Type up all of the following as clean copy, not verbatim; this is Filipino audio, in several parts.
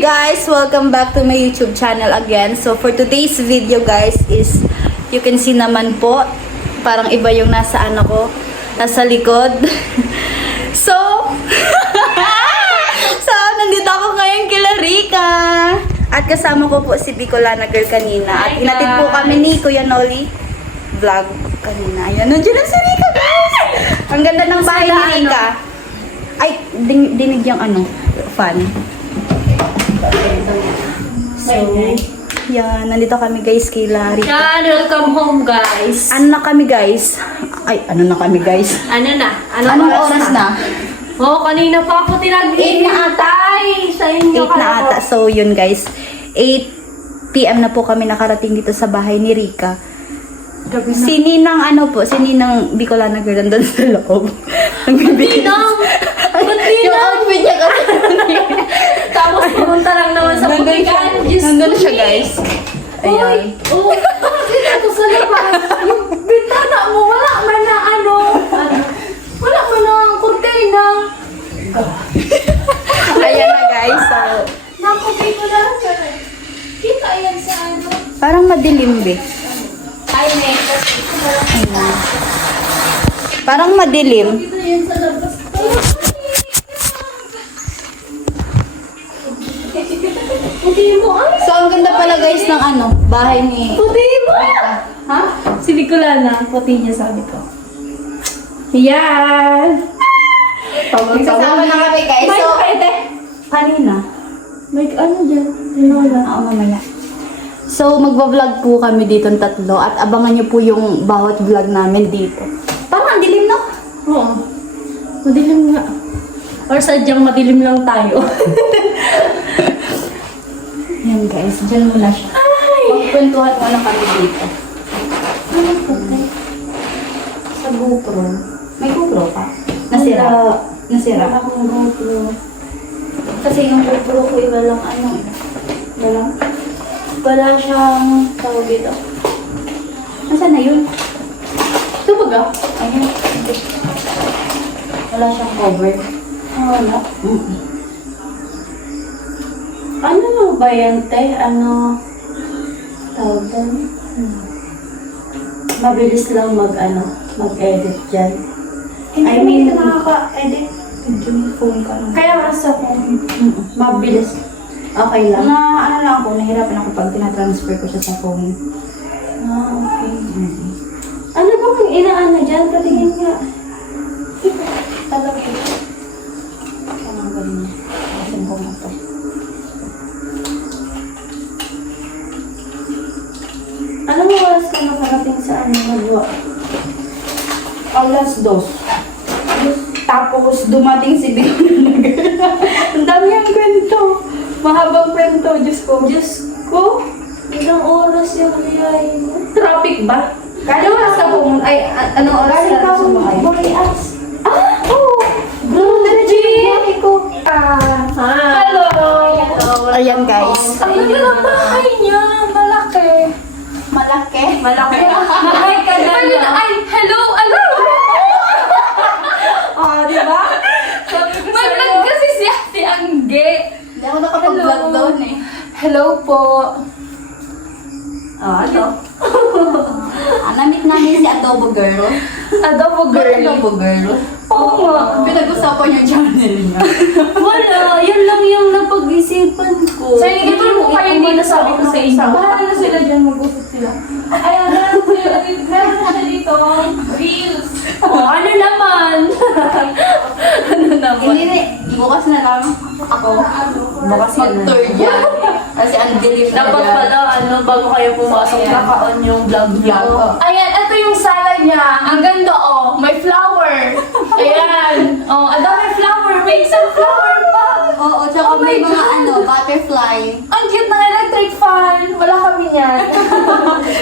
guys! Welcome back to my YouTube channel again. So for today's video guys is, you can see naman po, parang iba yung nasa ano ko, nasa likod. So, nandito ako ngayon kila Rika. At kasama ko po si Bicolana Girl kanina. At inatid po kami ni Kuya Noli vlog kanina. Ayan, nandiyan na si Rika guys! Ang ganda ng bahay ni Rika. Ay, dinig yung ano, fan. So, yan, nandito kami guys kay Larry. Yan, welcome home guys. Ano na kami guys? Ay, ano na kami guys? Ano na? Anong oras na? Oo, kanina pa ako tinag-8 na atay. Sa inyo 8 na ata. So, yun guys. 8 PM na po kami nakarating dito sa bahay ni Rika. Si Ninang ano po, si Ninang Bicolana Girl nandun sa loob. Ninang! Yung outfit niya kasi. Tapos pumunta lang naman sa butikan. Nandun siya guys. Ayan. Oo, bakit ako sa labas? Yung bintana mo, wala man na ano. Wala man na ang kurtina. Ayan na guys. So, Nakapay ko lang sa... Kita yan sa ano. parang madilim be. Ay, next. Ayan. Parang madilim. Kita yan sa labas. Puti mo ay. So, ang ganda pala guys ng ano, bahay ni... Puti mo. Ha? Si Bicolana. Puti niya sabi ko. Yan. Nagsasama na kami guys. May So, kaite. kanina. May ano dyan? Tinola. Oo, mamaya. So, magbablog po kami dito ng tatlo at abangan nyo po yung bawat vlog namin dito. Parang ang dilim, no? Oo. Madilim nga. Or sadyang madilim lang tayo. Yan guys, dyan muna siya. Ay! Magkwentuhan muna kami dito. Ano po tayo? Sa GoPro. May GoPro pa? Nasira? Nasira? Wala akong GoPro. Kasi yung GoPro ko iba lang ano. Wala siyang tawag dito. Nasaan na yun? Ito ba ga? Ayun. Wala siyang cover. Wala. Mm-mm. Ano ba yan, te? Ano? Tawag doon? Mabilis lang mag-edit dyan. I mean, nakaka-edit. Yung phone ka lang. Kaya nga sa phone, mabilis. Okay lang. Ano lang ako, nahirapan ako pag tinatransfer ko siya sa phone. Ah, okay. Ano bang inaano dyan? Patingin nga. Talaga. Parang ganun. Asin ko nga to. Ano mo oras ka nakarating sa ano nagawa? Alas 2. Tapos dumating si Bicolana Girl. Ang dami ang kwento. Mahabang kwento, Diyos ko. Diyos ko, ilang oras yung liyahin mo? Traffic ba? Kano oras ka pumunta? Ay, anong oras Galing ka ka sa bahay? Boreas. Oo! Bro, Bahay ko. Hello! Ayan guys. Ang ganda ng bahay niya. Malaki. Malaki. Malaki. Hi ka na. Ay, hello! Hello! Oh, di ba? Mag-vlog kasi si Ate Angge. Hindi ako nakapag-vlog doon eh. Hello po. Oh, ano? Namit namin si Adobo Girl. Adobo girl. Adobo Girl. Oo nga. Pinag-usapan yung channel niya. Wala. Yan lang yung napag-isipan ko. So, ito mo kayo dito sabi ko sa inyo. Bahala na sila dyan, mag-usap sila. Ayan, meron na siya dito. Reels. Oh, ano naman? Ano naman? Hindi, bukas na lang ako. Bukas yan na. Mag-tour yan. Kasi ang dilim na Dapat dyan. pala, bago kayo pumasok, Ayan. naka-on yung vlog Oo. Ayan, ito yung sala niya. Ang ganda, oh. May flower. Ayan. Oh, ang dami flower. May isang flower pa. Oo, tsaka Oh may my mga God. butterfly. Ang cute ng electric fan. Wala kami niyan.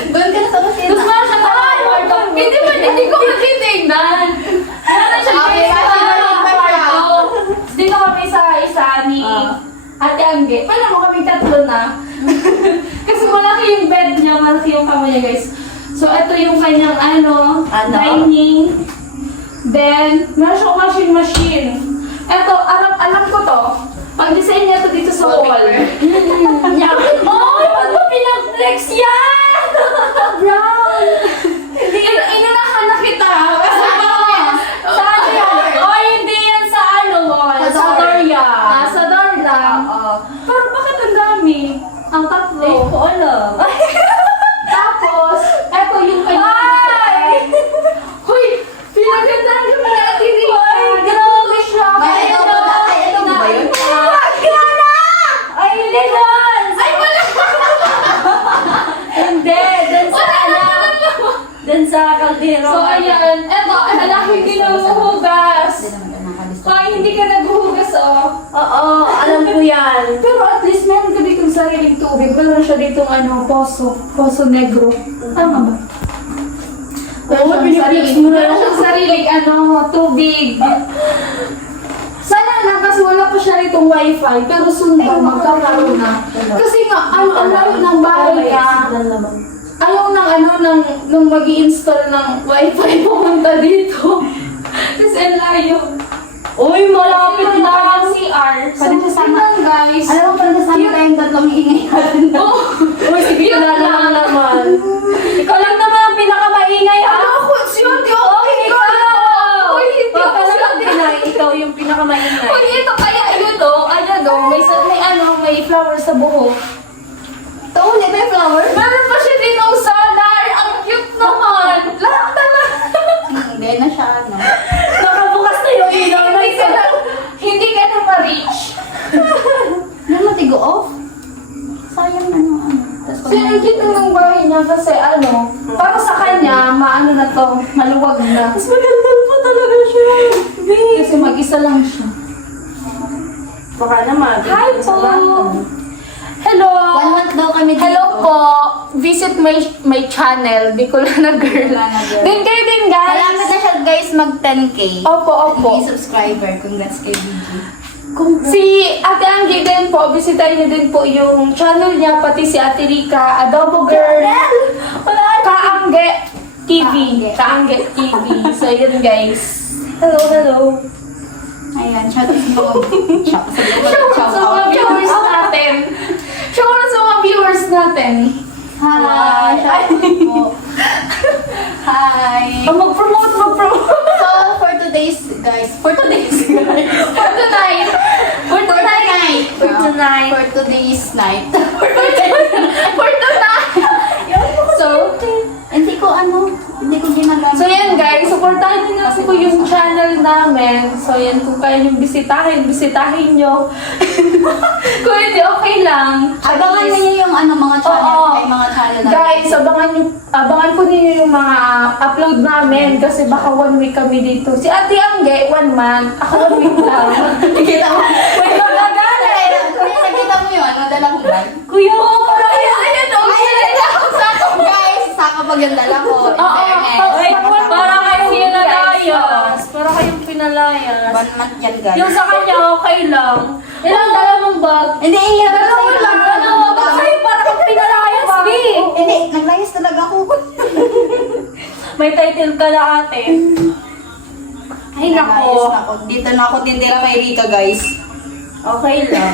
Doon ka na sa kusina. Tapos wala siyang kwarto. Hindi ko matitignan. Wala siyang Okay, kwarto. Dito kami sa isa ni Ate Angge. Paano mo kami tatlo na? Kasi malaki yung bed niya, malaki yung kama niya guys. So ito yung kanyang dining. Then, meron siyang washing machine. Eto, alam ko to. Pag-design niya to dito sa wall. Next yan! Brown! Inunahan na kita. Kasi sa ano yan? O, hindi yan sa ano, mall. Sa door yan. Sa door lang. Pero bakit ang dami? Ang tatlo. Hindi ko alam. Tapos, eto yung kanya. Hoy! Pinagandaan ka na natin rin. Ay, grabe siya. May ito ba na? Ay, ito ba yun? Ay, hindi doon! Ay, wala! Hindi, dun sa ano. Dun sa kaldero. So, ayan. Eto, lalaki ginuhugas. Kaya hindi ka naghuhugas, oh. Oo, alam ko yan. Pero at least meron ka ditong sariling tubig. Meron siya ditong poso. Poso negro. Tama ba? Oo, pinipix mo na Meron siyang sariling tubig. Sana lang kasi wala pa siya ditong wifi. Pero soon ba magkakaroon na. Kasi nga, ang layo ng bahay niya. Ayaw nung mag-i-install ng wifi pumunta dito. Kasi ang layo. Uy, malapit na. Yung CR. So, Parang kasama. tingnan, guys. Alam mo, parang kasama tayong tatlong ingay natin. Oh, Uy, sige, yun kilala lang. lang naman. Ikaw lang naman ang pinakamaingay. Ano ako? Si Auntie Okay ka! Uy, hindi Baka ako si lang Auntie. din ikaw yung pinakamaingay. Uy, ito kaya yun may flower sa buhok. Ito ulit, may flower. Meron pa siya ditong solar. Ang cute naman. Lahat talaga. Hindi na siya, ano. Nakabukas na yung ilaw. Hindi ka na ma-reach. Ano mo, tigo off? Sayang ano. Tas pag- Sinigit na ng bahay niya kasi para sa kanya, maano na to, maluwag na. Mas maganda pa talaga siya. Kasi mag-isa lang siya. Baka naman. Hi po! Hello! 1 month daw kami dito. Hello po! Visit my channel, Bicolana Girl. Bicolana Girl. Din kayo din, guys! Malapit na siya guys mag 10k. Opo, opo. Hindi subscriber. Congrats kay BG. Si Ate Angie din po, bisitahin niyo din po yung channel niya, pati si Ate Rika, Adobo Girl, Kaangge TV. Kaangge TV. So yun guys. Hello, hello. Ayan, shout out sa Shout sa mga viewers natin. Shout out sa mga viewers natin. Hi! Shout out po. Hi! Mag-promote. So, for today's guys. For tonight. For today's night. For tonight. So, Hindi ko ginagamit. So yan guys, supportahan niyo po yung channel namin. So yan, kung kaya nyo bisitahin nyo. Kung hindi, okay lang. Abangan niyo yung mga channel, Oo. ay mga channel natin. Guys, abangan po ninyo yung mga upload namin kasi baka 1 week kami dito. Si Ate Angge, 1 month. Ako 1 week lang. Nakita mo. Wait, magagana eh. Kuya, nakita mo yun? Madala ko ba? Kuya, ayan o. Guys, saka pag yung dala ko. Para kayong pinalayas. Para kayong pinalayas. 1 month yan, guys. Yung sa kanya, okay lang. Ilang dala mong bag? Hindi, iyan. Dalawa lang. Kasi para kang pinalayas, B. Hindi, naglayas talaga ako. May title ka na ate. Ay, Naglayas nako. na ako. Dito na ako tindera kay Rika, guys. Okay lang.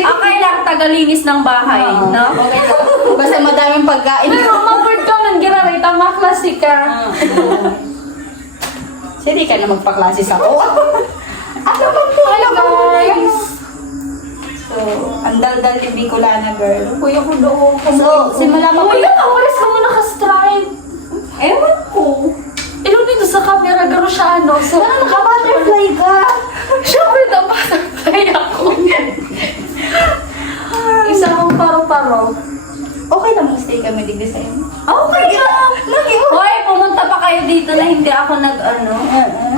Okay lang, tagalinis ng bahay, no? Okay lang. Basta madaming pagkain. Pero mag-word ka man, ginari, tama klase ka. Si Rika na magpaklase sa ako. Ano ba po? Guys. So, ang dal-dal ni Bicolana girl. Kuya ko doon. So, simula pa Kuya, oras ka mo naka-stride. Ewan ko. Ilong dito sa camera, gano'n siya, So, Naka-butterfly ka. Siyempre, na-butterfly ako. Isa akong paro-paro. Okay lang mag-stay kami digdi sa'yo. Okay lang. Hoy, pumunta pa kayo dito na hindi ako nag-ano.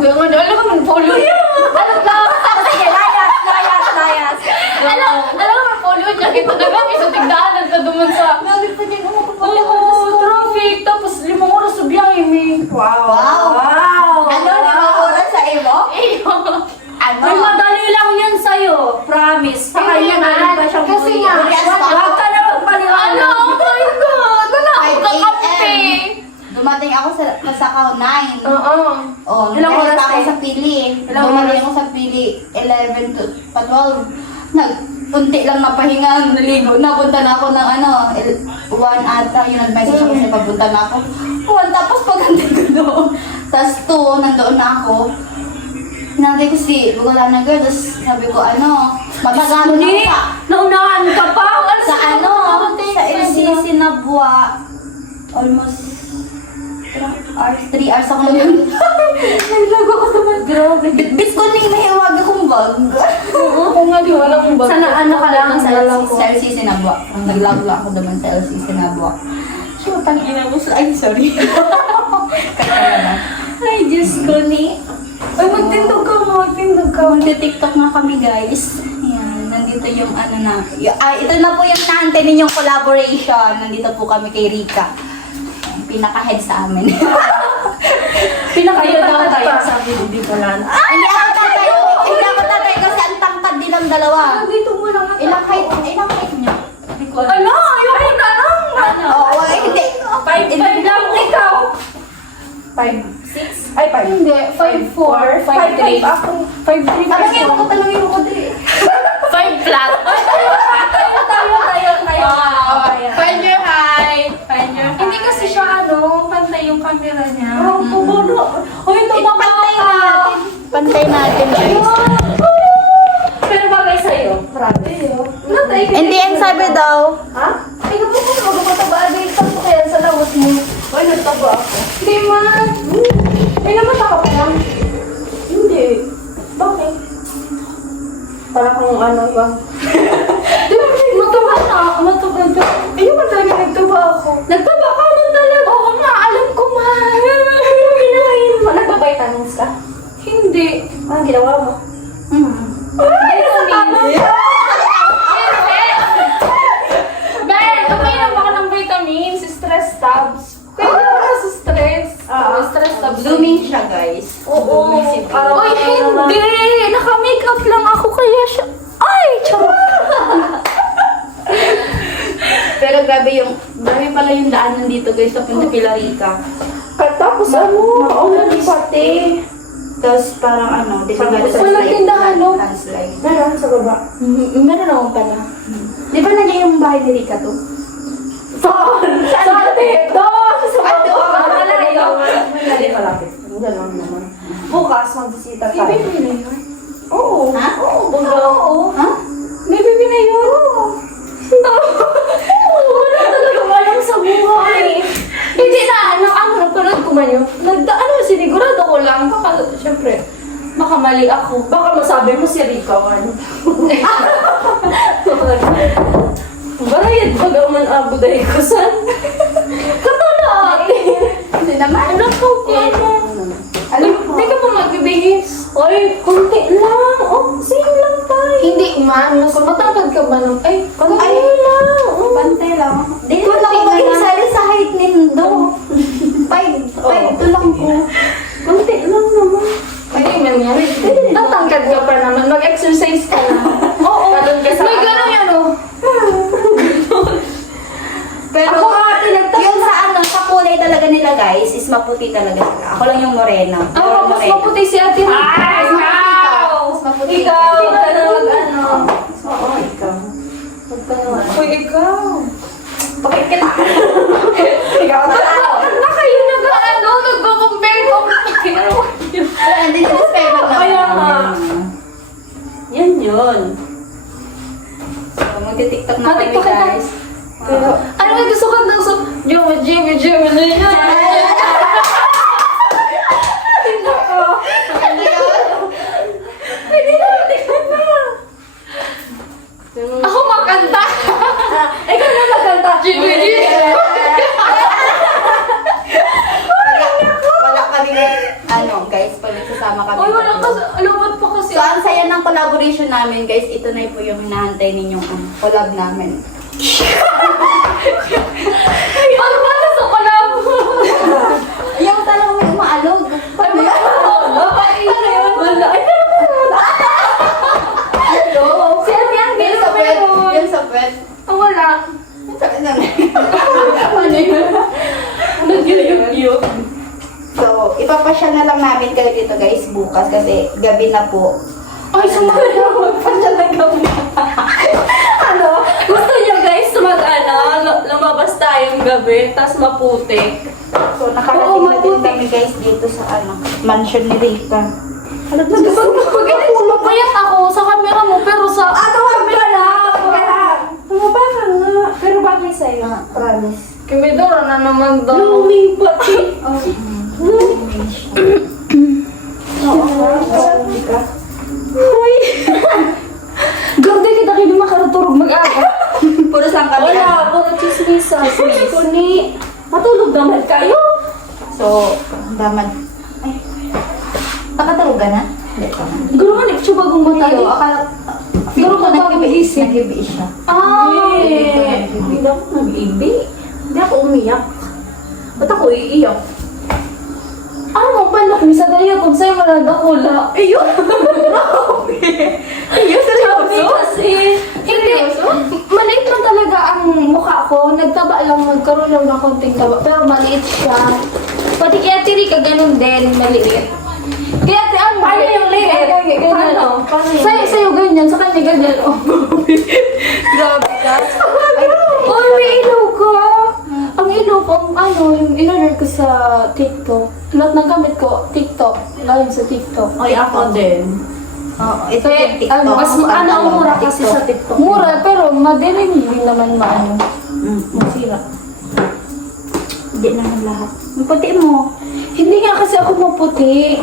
Kuya nga, alam mo, mag-follow yan. Ano ba? Sige, layas. Alam mo, follow niya. Ito na lang, isa tigdaanan ka duman sa... Grabe pa din ako Oo, traffic. Tapos 5 oras sa biyahe, may. Wow! Ano, 5 oras sa iyo? Ano? May madali lang yan sa'yo. Promise. Sa kanya na pa siyang Kasi kuya. nga, Huwag ka na magpaliwanag. Oh my God! Wala 5 akong kakampi. Dumating ako sa Pasakaw 9. Oo. Oh, Ilang oras ako tayo? sa Pili. Ilang Dumating oras? ako sa Pili 11 to 12. unti lang napahinga, naligo, napunta na ako ng 1 ata, yung nag-message ako kasi papunta na ako. 1, tapos pagkantin ko doon. Tapos 2, nandoon na ako. Hinantay ko si Bugala na girl, tapos sabi ko matagano na pa. Naunahan ka pa. Sa sa LCC na buwa, almost 3 hours ako na yun. Naglago ko naman. Grabe. Bitbit ko na nahiwag akong bag. Oo nga, di walang bag. Sana ka lang sa LCC na buwa. Naglago lang ako naman sa LCC na buwa. Shoot, ang ina mo sa... Ay, sorry. Kaya na. Ay, Diyos ko ni. Ay, magtindog ka. Magti-tiktok nga kami, guys. Ayan, nandito yung ito na po yung naantay ninyong collaboration. Nandito po kami kay Rika. Pinaka-head sa amin. Pinakayo daw tayo sa hindi ko lang. Hindi ako tatay kasi ang tangkad din ang dalawa. Dito mo lang. Ilang height niyo? Ano? Ayoko na lang. Oo, hindi. 5'5" lang ikaw. 5'6". Ay, 5. Hindi, 5'4", 5'3". Ako. 5'3". Talangin ko din. 5 flat. Tayo. Find your height. Hindi kasi siya pantay yung camera niya. Pupuno. Uy, tumama ka. Pantay natin, guys. Pero bagay sa'yo. Grabe. Hindi, ang sabi daw. Ha? Ay, kapag ko magpapataba, dahil tapos kaya sa lawat mo. Ay, nagtaba ako. Hindi man. Ay, namata ka pa lang. Hindi. Bakit? Para kung ba? Mataba na ako. Mataba na. Ayun man talaga nagtaba ako. Nagtaba ka mo talaga. Oo nga, alam ko man. Anong ginahin mo? Nagpa-vitamins ka? Hindi. Anong ginawa mo? Ay, tama. Ben, uminom ako ng vitamins, stress tabs. Kaya ako sa stress. Stress tabs. Blooming siya, guys. Oo. Blooming si Pink. Uy, hindi! Naka-makeup lang ako kaya siya. Ay, charot! Pero grabe pala yung daanan dito, guys, sa Punta Pilarica. Tapos maulan pati. Tapos parang delikado sa Walang tindahan, no? landslide. Meron sa baba. Meron akong pala. Di ba nandiyan yung bahay ni Rika to? Saan? Saan dito? Sa baba. Malay. Malapit. Diyan lang naman. Bukas, magbisita tayo. Baby na yun. Oo. Ha? Oo, bunda. Oo. Ha? Baby na yun. Wala talaga alam sa buhay. Hindi na, napanood ko man yun. Sinigurado ko lang. Baka, syempre, baka mali ako. Baka masabi mo si Rika, ano? Barayad pag man abo dahil ko san. Katulad! Hindi naman. Ano ko? Alam ko. Hindi ka pa magbibihis. Ay, konti lang. Oh, same lang tayo. Hindi man. Mas matangkad ka ba nung... Ay, konti Ay, lang. Bantay lang. Di ko lang maging sali sa height nindo. 5'2" lang ko. Konti lang naman. Hindi man yan. Tatangkad ka pa naman. Mag-exercise ka na. Oo. Ganun ka sa... May gano'n yan, oh. Pero Ako nga, tinagtas- yung sa kulay talaga nila, guys, is maputi talaga sila. Ako lang yung morena. Ako, mas maputi si ate. Ay, ikaw! Mas maputi Ikaw! ka. Huwag ka na mag-ano. Oo, ikaw. Huwag ka na mag-ano. Uy, ikaw. Pakikita. Ikaw na ako. Na kayo nag-ano? Nagko-compare ko. Hindi na respect lang. Kaya nga. Yan yun. So, mag-tiktok na kami, Mag-tiktok ka. guys. Pero, Ano nga gusto ka daw sa... Jimmy, na yan. hindi na, tingnan na. Ako makanta. Ikaw na magkanta. Jimmy. Wala kami, guys, pag nagsasama kami. Uy, wala ka. Alumat pa kasi. So, ang saya ng collaboration namin, guys. Ito na po yung hinahantay ninyong collab namin. Pag pala sa collab. Yung talagang may umaalog. Paano yun? Ano yun? Wala. Ay, Si Ate Angel, Yung sa pet. meron. Yung sa pet. Wala. Ano yun? Nag-yuyuk-yuk. So, ipapasyal na lang namin kayo dito, guys, bukas kasi gabi na po. Ay, sumagal. Pasyal na kami. gabi, tas maputik. So, Oo, nakarating na din maputi. kami guys dito sa mansion ni Rika. Pagpapayat ako sa camera mo, pero sa... camera na! Tumaba nga. Pero bagay sa'yo, promise. Kimidora na naman daw. Lumipat eh. Hoy! Ganda kita kayo makaraturog mag-aga. Puro sang kami. Wala, puro chismisas. Kuni, matulog naman kayo. So, damad. Ay. Nakatulog ka na? Hindi pa. Gano'n ka siya bagong matay. Tayo, akala... Pero ka bagong isip. Nag-ibig siya. Ay! Hindi ako nag-ibi. Hindi ako umiyak. Ba't ako iiyak? Ano mo palak ni sa daya kung sa'yo maladakula? Ayun! Ayun, seryoso? Kasi, hindi, maliit lang talaga ang mukha ko. Nagtaba lang, nagkaroon lang ng konting taba. Pero maliit siya. Pati kaya tiri ka ganun din, maliit. Kaya ate, ano? Paano yung liit? Ganyan. Paano? Paano yung Sa'yo ganyan, sa kanya ganyan. Oh. Grabe ka. Uy, may ilaw ka! Ang ilaw ko, yung in-order ko sa TikTok. Lahat ng gamit ko, TikTok. Galing sa TikTok. Ay, ako din. Oo, ito Kaya, yung TikTok. mas ang mura kasi sa TikTok. Mura, pero madaling din naman maano. Masira. Hindi naman lahat. Ang puti mo. Hindi nga kasi ako maputi.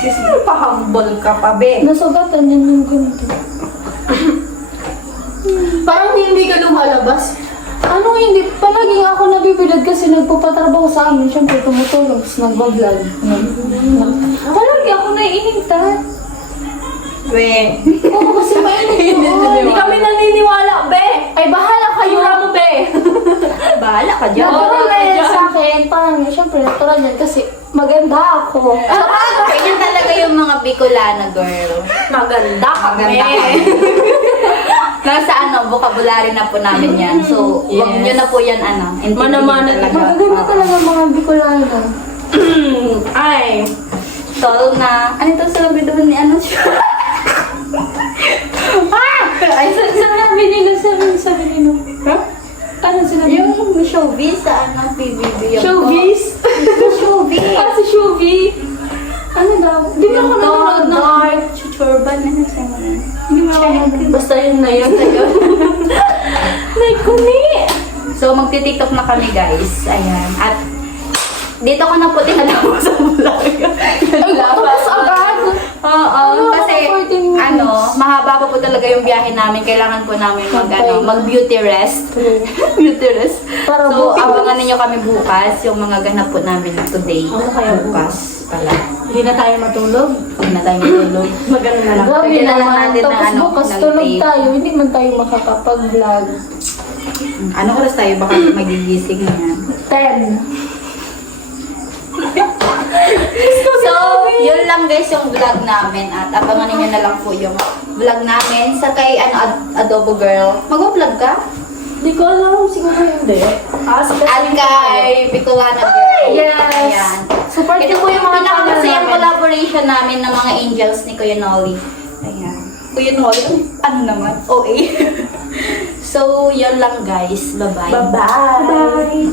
Sisi, pahambol ka pa, be. Nasugatan yan yung ganito. Parang hindi ka lumalabas. Ano hindi, palagi nga ako nabibilad kasi nagpapatrabaho sa amin. Siyempre tumutulong, tapos nagbablog. Palagi ako naiinitan. We. Oo, kasi mainit yun. Hindi kami naniniwala, be. Ay, bahala kayo. Ayura mo, be. Bahala ka dyan. Natural na yan sa akin. Parang, siyempre, natural yan kasi maganda ako. Ganyan talaga yung mga Bicolana girl. Maganda kami. Maganda kami. Nasa vocabulary na po namin yan. So, wag Yes. nyo na po yan, intindihin Mana-mana talaga. Magaganda talaga mga Bicolano. Ay. Tol na, ano ito sa labi doon ni siya? Ay, sinabi nila, sabi nila. Huh? Ano sinabi? Yung showbiz sa PBB. yung- Showbiz? Showbiz. Ah, si Showbiz. Ano daw? Di ba ako nanonood na? dark, chuchurban, ano sa mga. Di ba ako Basta yun na yun. Naikuni! So, magti-tiktok na kami guys. Ayan. At dito ko na puti na daw sa vlog. Ay, tapos agad. Oo, Ano, kasi mga 14 minutes. mahaba pa po talaga yung biyahe namin. Kailangan po namin mag beauty rest. Beauty rest. Para So, bukas. abangan ninyo kami bukas yung mga ganap po namin today. Ano kaya bukas pala. Hindi na tayo matulog. Huwag na tayo matulog. Maganda na lang. Grabe Lagyan na lang naman. natin ng Tapos bukas ng tulog tape. tayo. Hindi man tayo makakapag-vlog. Anong oras tayo? Baka magigising na yan. 10. So, yun lang guys yung vlog namin at abangan niyo na lang po yung vlog namin sa kay Adobo Girl. Mag-vlog ka? Hindi ko alam. Siguro hindi. At kay Bicolana Girl. Yes. Ayan. Support Ito niyo po yung mga pinakamasayang channel namin. collaboration namin ng mga angels ni Kuya Nolly. Ayan. Kuya Nolly, ano naman? OA. So, yun lang guys. Bye-bye. Bye-bye.